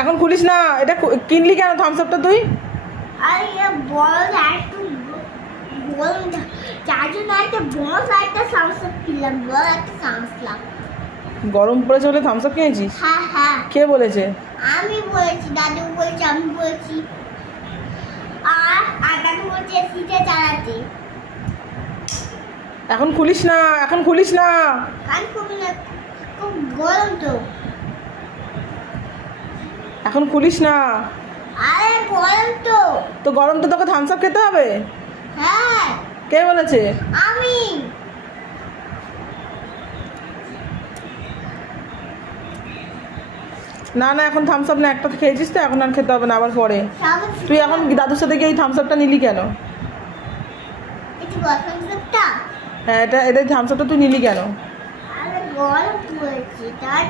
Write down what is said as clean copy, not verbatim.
এখন খুলিস না। এটা কিনলি কেন থামস আপটা তুই? আরে বল একটু বল যার জন্য একটা বল একটা সামসুং কিনলাম, বল একটা সামসুং। গরম পড়েছে বলে থামস আপ কিনেছিস? হ্যাঁ হ্যাঁ কে বলেছে? আমি বলেছি, দাদু বলেছি, আমি বলেছি, আর দাদু বলছে সিটে চালাতে। এখন খুলিস না, এখন খুলিস না। কাল খুবই না, খুব গরম তো। এখন খুলিস না। আরে গরম তো। তো গরম তো তোকে থামস আপ খেতে হবে। হ্যাঁ কে বলেছে? আমি। না না, এখন থামস আপ না, একটা খেয়েছিস তো, এখন আর খেতে হবে না আবার পরে। তুই এখন দাদুর সাথে গিয়ে এই থামস আপটা নিলি কেন? এটা বসন্তটা। হ্যাঁ, এটা থামস আপটা তুই নিলি কেন? আরে গরম পড়েছে তার